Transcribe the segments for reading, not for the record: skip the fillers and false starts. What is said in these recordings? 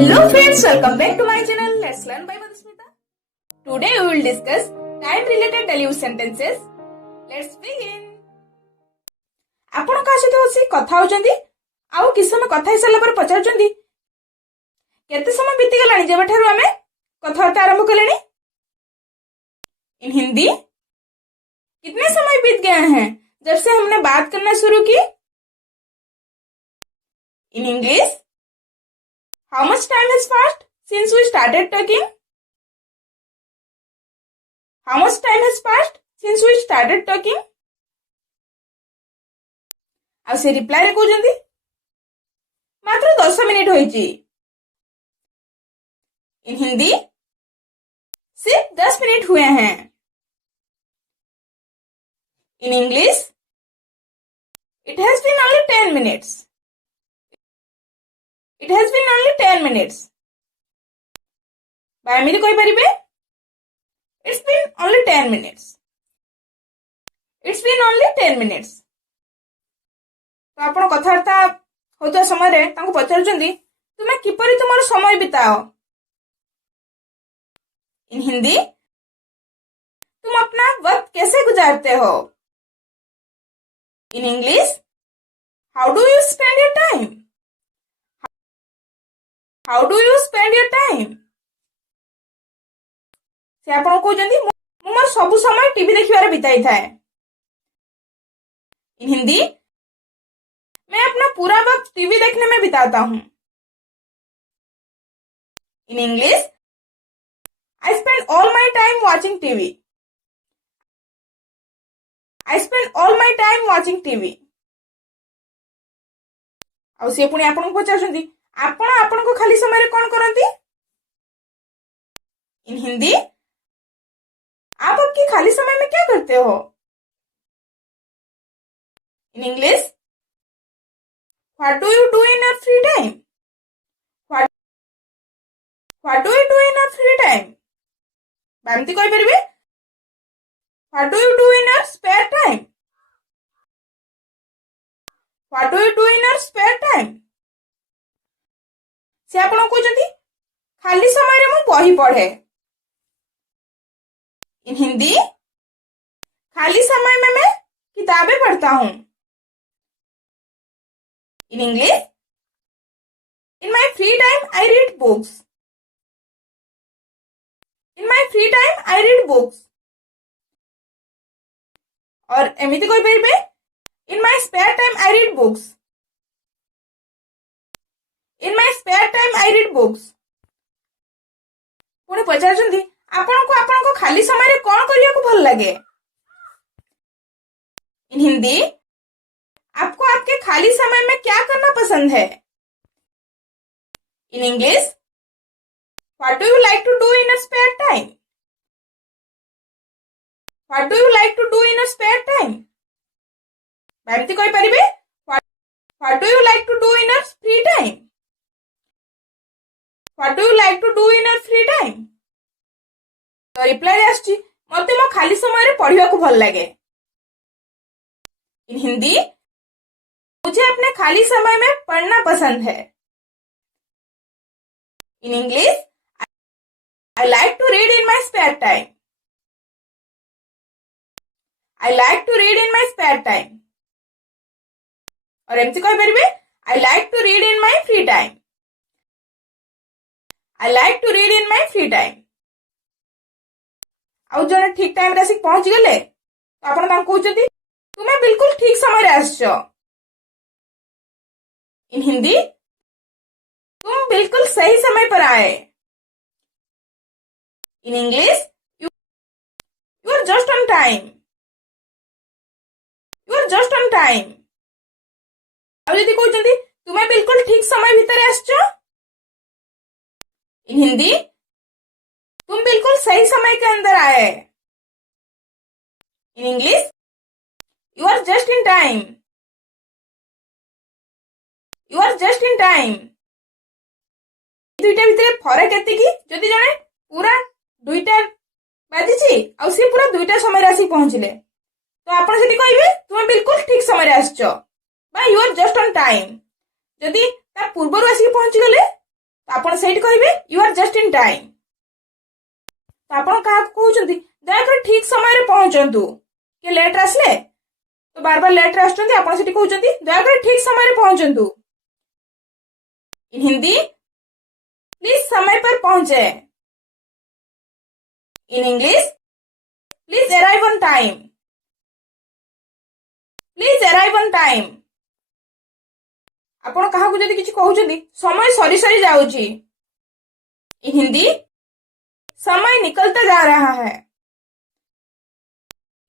Hello friends, welcome back to my channel. Let's learn by Madhusmita. Today we will discuss time-related daily use sentences. Let's begin. ଆପଣ କାହା ସହିତ ବସି କଥା ହଉଛନ୍ତି ଆଉ କିଛି ସମୟ କଥା ହେଇସାରିଲା ପରେ ପଚାରୁଛନ୍ତି କେତେ ସମୟ ବିତିଗଲାଣି ଯେବେଠାରୁ ଆମେ କଥାବାର୍ତ୍ତା ଆରମ୍ଭ କଲେଣି? इन हिंदी कितने समय बीत गए हैं जब से हमने बात करना शुरू की? In English how much time has passed since we started talking? How much time has passed since we started talking? ଆଉ ସେ ରିପ୍ଲାଏ ରେ କହୁଛନ୍ତି ମାତ୍ର 10 ମିନିଟ ହୋଇଛି। इन हिंदी सिर्फ 10 मिनट हुए हैं। In English it has been only 10 minutes. It has been only 10 minutes. ବା ଏମିତି କହିପାରିବେ It's been only 10 minutes. It's been only 10 minutes. ତ ଆପଣ କଥାବାର୍ତ୍ତା ହେଉଥିବା ସମୟରେ ତାଙ୍କୁ ପଚାରୁଛନ୍ତି ତୁମେ କିପରି ତୁମର ସମୟ ବିତାଅ? इन हिंदी तुम अपना वक्त कैसे गुजारते हो? In English how do you spend your time? How do you spend your time? से ଆପଣ କହୁଛନ୍ତି ମୁଁ ମୋର ସବୁ ସମୟ टीवी ଦେଖିବାରେ ବିତାଇଥାଏ। इन हिंदी मैं अपना पूरा वक्त टीवी देखने में बिताता हूं। In English I spend all my time watching TV. I spend all my time watching TV. ଆଉ ସେ ପୁଣି ଆପଣଙ୍କୁ ପଚାରୁଛନ୍ତି ଆପଣ ଆପଣଙ୍କ ଖାଲି ସମୟରେ କଣ କରନ୍ତି? इन हिंदी आप आपके खाली समय में क्या करते हो? In English what do you do in your free time? What do you do in your free time? ବା ଏମିତି କହିପାରିବେ what do you do in your spare time? What do you do in your spare time? से ଆପଣ କହୁଛନ୍ତି ଖାଲି ସମୟରେ ମୁଁ ବହି ପଢେ। इन हिंदी खाली समय में मैं किताबें पढ़ता हूं। In English in my free time I read books. In my free time I read books. और एमिति କହିପାରିବେ in my spare time I read books. In my spare time I read books. ପୁଣି ପଚାରୁଛନ୍ତି ଆପଣଙ୍କୁ ଆପଣଙ୍କ ଖାଲି ସମୟରେ କଣ କରିବାକୁ ଭଲ ଲାଗେ? इन हिंदी आपको आपके खाली समय में क्या करना पसंद है? In English what do you like to do in your spare time? What do you like to do in your spare time? ବା ଏମିତି କହିପାରିବେ what do you like to do in your free time? What do you like to do in your free time? तो reply आसछि मते मो खाली समय रे पढिବାକୁ ଭଲ ଲାଗେ। इन हिंदी मुझे अपने खाली समय में पढ़ना पसंद है। In English I like to read in my spare time. I like to read in my spare time. और एमती କହିପାରିବେ I like to read in my free time. I like to read in my free time. ଆଉ ଜଣେ ଠିକ time ରେ ଆସିକି ପହଞ୍ଚି ଗଲେ ଆପଣ ତାଙ୍କୁ କହୁଛନ୍ତି ତୁମେ ବିଲକୁଲ ଠିକ ସମୟରେ ଆସିଛ। इन हिंदी तुम बिल्कुल सही समय पर आए। In English you are just on time. You are just on time. ଆଉ ଯଦି କହୁଛନ୍ତି ତୁମେ ବିଲକୁଲ ଠିକ ସମୟ ଭିତରେ ଆସିଛ। इन हिंदी तुम बिल्कुल सही समय के अंदर आए। In English you are just in time. You are just in time. ଦୁଇଟା ଭିତରେ ଫରକ ଏତିକି ଯଦି ଜଣେ ପୁରା 2ଟା ବାଜିଛି ଆଉ ସେ ପୁରା 2ଟା ସମୟରେ ଆସିକି ପହଞ୍ଚିଲେ ତ ଆପଣ ଯଦି କହିବେ ତୁମେ ବିଲକୁଲ ଠିକ ସମୟରେ ଆସିଛ ବା you are just on time। ଯଦି ତା ପୂର୍ବରୁ ଆସିକି ପହଞ୍ଚି ଗଲେ ତ ଆପଣ ସେଇଠି କହିବେ you are just in time। ତ ଆପଣ କାହାକୁ କହୁଛନ୍ତି ଦୟାକରି ଠିକ ସମୟରେ ପହଞ୍ଚନ୍ତୁ। କିଏ ଲେଟରେ ଆସିଲେ ତ ବାରବାର ଲେଟରେ ଆସୁଛନ୍ତି, ଆପଣ ସେଠି କହୁଛନ୍ତି ଦୟାକରି ଠିକ ସମୟରେ ପହଞ୍ଚନ୍ତୁ। इन हिंदी प्लीज समय पर पहुंचे। In English please arrive on time. Please arrive on time. ଆପଣ କାହାକୁ ଯଦି କିଛି କହୁଛନ୍ତି ସମୟ ସରି ସରି ଯାଉଛି, इन हिंदी समय निकलता जा रहा है।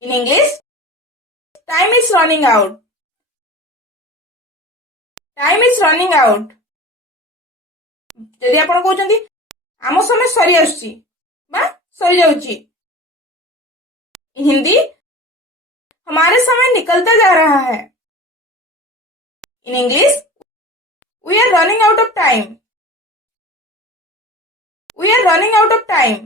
In English time is running out. Time is running out. ଯଦି ଆପଣ କହୁଛନ୍ତି ଆମ ସମୟ ସରି ଆସୁଛି ବା ସରି ଯାଉଛି, इन हिंदी हमारे समय निकलता जा रहा है। In English we are running out of time. We are running out of time.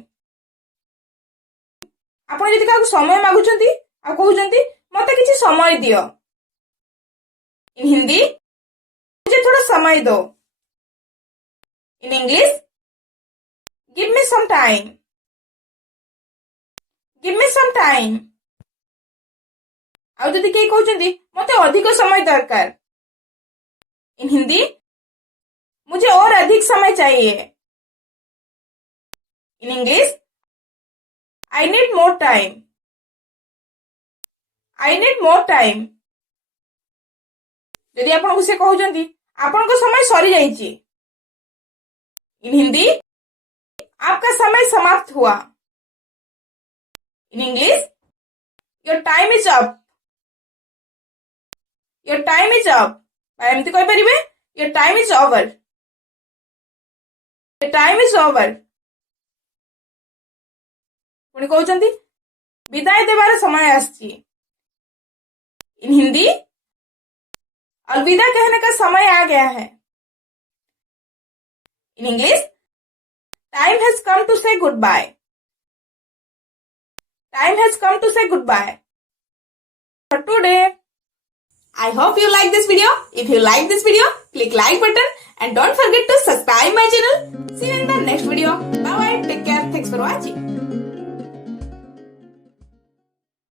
ଆପଣ ଯଦି କାହାକୁ ସମୟ ମାଗୁଛନ୍ତି ଆଉ କହୁଛନ୍ତି ମତେ କିଛି ସମୟ ଦିଅ, इन हिंदी मुझे थोड़ा समय दो। In English give me some time. Give me some time. ଆଉ ଯଦି କେହି କହୁଛନ୍ତି ମତେ ଅଧିକ ସମୟ ଦରକାର, इन हिंदी मुझे और अधिक समय चाहिए। In English I need more time. I need more time. ଯଦି ଆପଣଙ୍କୁ ସେ କହୁଛନ୍ତି ଆପଣଙ୍କ ସମୟ ସରି ଯାଇଛି, इन हिंदी आपका समय समाप्त हुआ। In English your time is up. Your time is up. एमती कहींपर your time is over. Your time is over. पुणी कहते विदाय देवार समय आसी, इन हिंदी अलविदा कहने का समय आ गया है। In English time has come to say goodbye. Time has come to say goodbye for today. I hope you like this video. If you like this video, click like button and don't forget to subscribe my channel. See you in the next video. Bye bye. Take care. Thanks for watching.